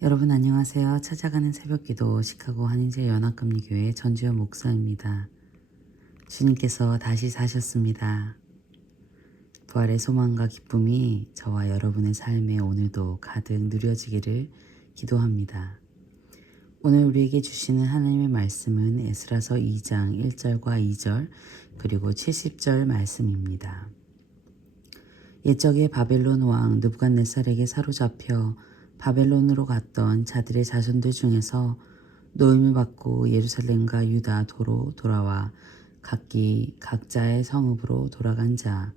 여러분 안녕하세요. 찾아가는 새벽기도 시카고 한인제연합감리교회 전주현 목사입니다. 주님께서 다시 사셨습니다. 부활의 소망과 기쁨이 저와 여러분의 삶에 오늘도 가득 누려지기를 기도합니다. 오늘 우리에게 주시는 하나님의 말씀은 에스라서 2장 1절과 2절 그리고 70절 말씀입니다. 옛적에 바벨론 왕 느부갓네살에게 사로잡혀 바벨론으로 갔던 자들의 자손들 중에서 노임을 받고 예루살렘과 유다 도로 돌아와 각기 각자의 성읍으로 돌아간 자,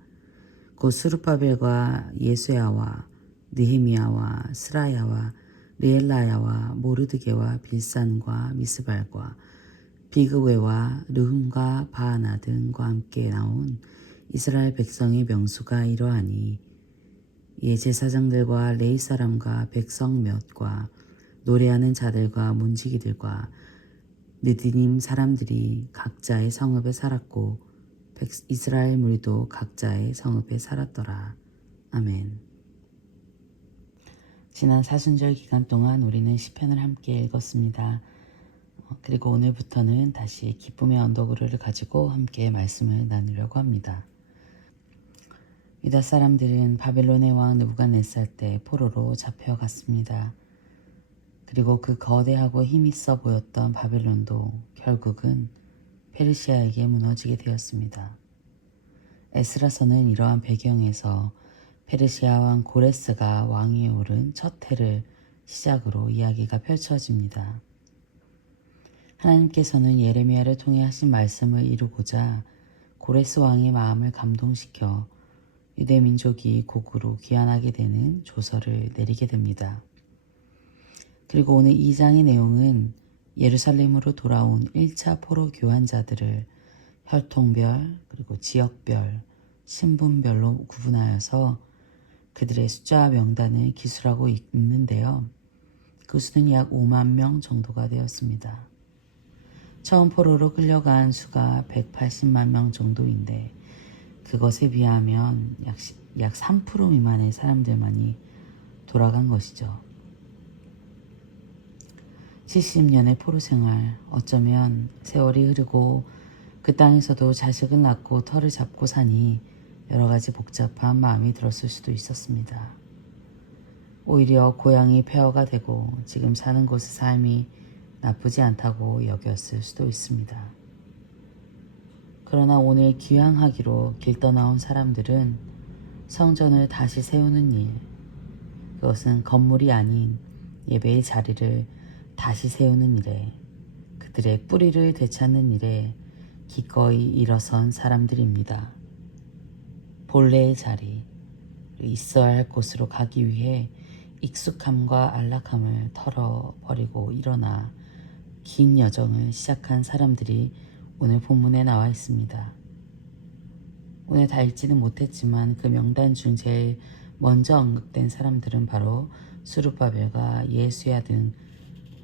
곧 스룹바벨과 예수야와 느헤미야와 스라야와 느엘라야와 모르드게와 빌산과 미스발과 비그웨와 르훔과 바하나 등과 함께 나온 이스라엘 백성의 명수가 이러하니 이에 제사장들과 레위 사람과 백성 몇과 노래하는 자들과 문지기들과 느디님 사람들이 각자의 성읍에 살았고 이스라엘 무리도 각자의 성읍에 살았더라. 아멘. 지난 사순절 기간 동안 우리는 시편을 함께 읽었습니다. 그리고 오늘부터는 다시 기쁨의 언덕으로를 가지고 함께 말씀을 나누려고 합니다. 유다 사람들은 바벨론의 왕 느부갓네살 때 포로로 잡혀갔습니다. 그리고 그 거대하고 힘있어 보였던 바벨론도 결국은 페르시아에게 무너지게 되었습니다. 에스라서는 이러한 배경에서 페르시아 왕 고레스가 왕위에 오른 첫 해를 시작으로 이야기가 펼쳐집니다. 하나님께서는 예레미야를 통해 하신 말씀을 이루고자 고레스 왕의 마음을 감동시켜 유대 민족이 곡으로 귀환하게 되는 조서를 내리게 됩니다. 그리고 오늘 2장의 내용은 예루살렘으로 돌아온 1차 포로 교환자들을 혈통별 그리고 지역별, 신분별로 구분하여서 그들의 숫자와 명단을 기술하고 있는데요. 그 수는 약 5만 명 정도가 되었습니다. 처음 포로로 끌려간 수가 180만 명 정도인데 그것에 비하면 약 3% 미만의 사람들만이 돌아간 것이죠. 70년의 포로 생활, 어쩌면 세월이 흐르고 그 땅에서도 자식을 낳고 터를 잡고 사니 여러 가지 복잡한 마음이 들었을 수도 있었습니다. 오히려 고향이 폐허가 되고 지금 사는 곳의 삶이 나쁘지 않다고 여겼을 수도 있습니다. 그러나 오늘 귀향하기로 길 떠나온 사람들은 성전을 다시 세우는 일, 그것은 건물이 아닌 예배의 자리를 다시 세우는 일에, 그들의 뿌리를 되찾는 일에 기꺼이 일어선 사람들입니다. 본래의 자리, 있어야 할 곳으로 가기 위해 익숙함과 안락함을 털어버리고 일어나 긴 여정을 시작한 사람들이 오늘 본문에 나와 있습니다. 오늘 다 읽지는 못했지만 그 명단 중 제일 먼저 언급된 사람들은 바로 스룹바벨과 예수야 등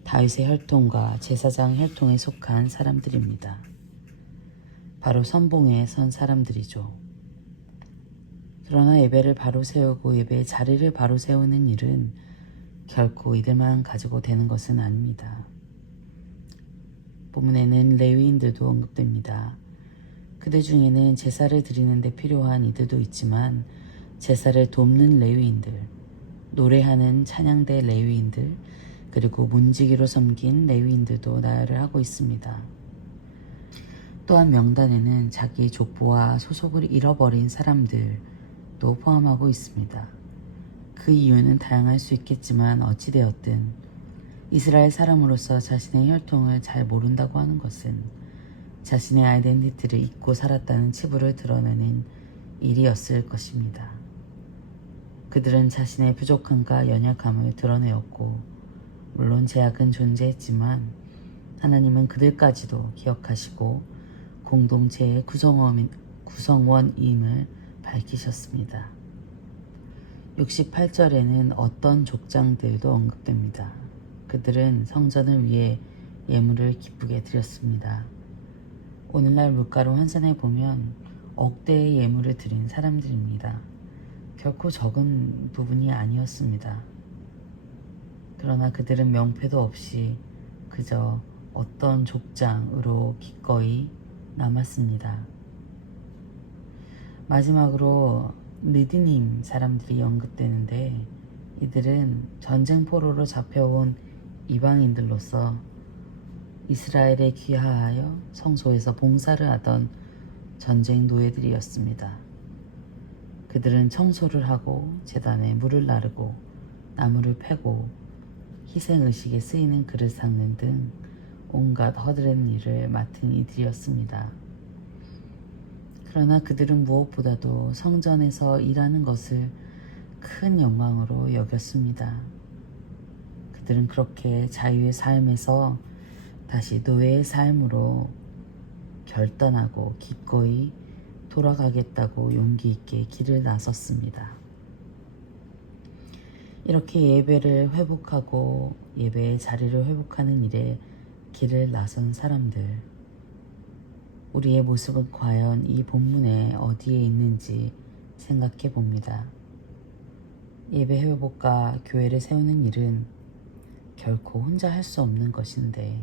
다윗의 혈통과 제사장 혈통에 속한 사람들입니다. 바로 선봉에 선 사람들이죠. 그러나 예배를 바로 세우고 예배의 자리를 바로 세우는 일은 결코 이들만 가지고 되는 것은 아닙니다. 본문에는 레위인들도 언급됩니다. 그들 중에는 제사를 드리는 데 필요한 이들도 있지만 제사를 돕는 레위인들, 노래하는 찬양대 레위인들, 그리고 문지기로 섬긴 레위인들도 나열을 하고 있습니다. 또한 명단에는 자기 족보와 소속을 잃어버린 사람들도 포함하고 있습니다. 그 이유는 다양할 수 있겠지만 어찌되었든 이스라엘 사람으로서 자신의 혈통을 잘 모른다고 하는 것은 자신의 아이덴티티를 잊고 살았다는 치부를 드러내는 일이었을 것입니다. 그들은 자신의 부족함과 연약함을 드러내었고 물론 제약은 존재했지만 하나님은 그들까지도 기억하시고 공동체의 구성원임을 밝히셨습니다. 68절에는 어떤 족장들도 언급됩니다. 그들은 성전을 위해 예물을 기쁘게 드렸습니다. 오늘날 물가로 환산해 보면 억대의 예물을 드린 사람들입니다. 결코 적은 부분이 아니었습니다. 그러나 그들은 명패도 없이 그저 어떤 족장으로 기꺼이 남았습니다. 마지막으로 리디님 사람들이 언급되는데, 이들은 전쟁 포로로 잡혀온 이방인들로서 이스라엘에 귀하하여 성소에서 봉사를 하던 전쟁 노예들이었습니다. 그들은 청소를 하고 제단에 물을 나르고 나무를 패고 희생의식에 쓰이는 그릇 닦는 등 온갖 허드렛 일을 맡은 이들이었습니다. 그러나 그들은 무엇보다도 성전에서 일하는 것을 큰 영광으로 여겼습니다. 그들은 그렇게 자유의 삶에서 다시 노예의 삶으로 결단하고 기꺼이 돌아가겠다고 용기 있게 길을 나섰습니다. 이렇게 예배를 회복하고 예배의 자리를 회복하는 일에 길을 나선 사람들, 우리의 모습은 과연 이 본문에 어디에 있는지 생각해 봅니다. 예배 회복과 교회를 세우는 일은 결코 혼자 할 수 없는 것인데,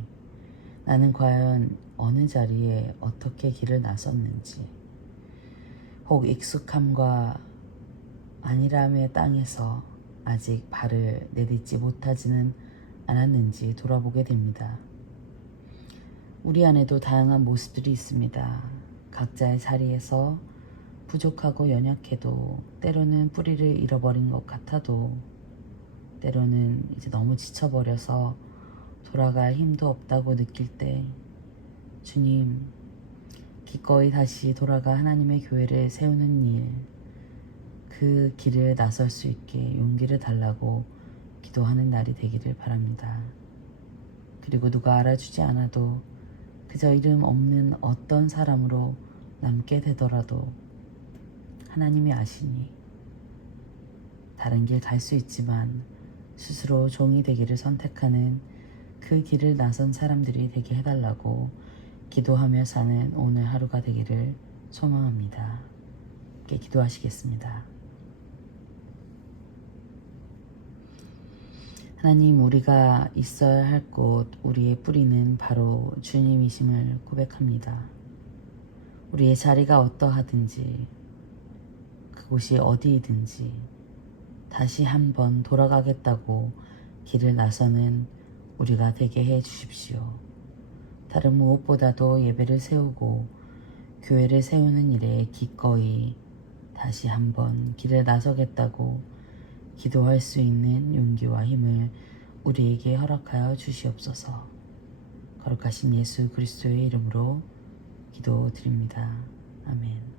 나는 과연 어느 자리에 어떻게 길을 나섰는지, 혹 익숙함과 안일함의 땅에서 아직 발을 내딛지 못하지는 않았는지 돌아보게 됩니다. 우리 안에도 다양한 모습들이 있습니다. 각자의 자리에서 부족하고 연약해도, 때로는 뿌리를 잃어버린 것 같아도, 때로는 이제 너무 지쳐버려서 돌아갈 힘도 없다고 느낄 때, 주님, 기꺼이 다시 돌아가 하나님의 교회를 세우는 일, 그 길을 나설 수 있게 용기를 달라고 기도하는 날이 되기를 바랍니다. 그리고 누가 알아주지 않아도 그저 이름 없는 어떤 사람으로 남게 되더라도 하나님이 아시니 다른 길 갈 수 있지만 스스로 종이 되기를 선택하는 그 길을 나선 사람들이 되게 해달라고 기도하며 사는 오늘 하루가 되기를 소망합니다. 함께 기도하시겠습니다. 하나님, 우리가 있어야 할 곳, 우리의 뿌리는 바로 주님이심을 고백합니다. 우리의 자리가 어떠하든지, 그곳이 어디이든지 다시 한번 돌아가겠다고 길을 나서는 우리가 되게 해 주십시오. 다른 무엇보다도 예배를 세우고 교회를 세우는 일에 기꺼이 다시 한번 길을 나서겠다고 기도할 수 있는 용기와 힘을 우리에게 허락하여 주시옵소서. 거룩하신 예수 그리스도의 이름으로 기도드립니다. 아멘.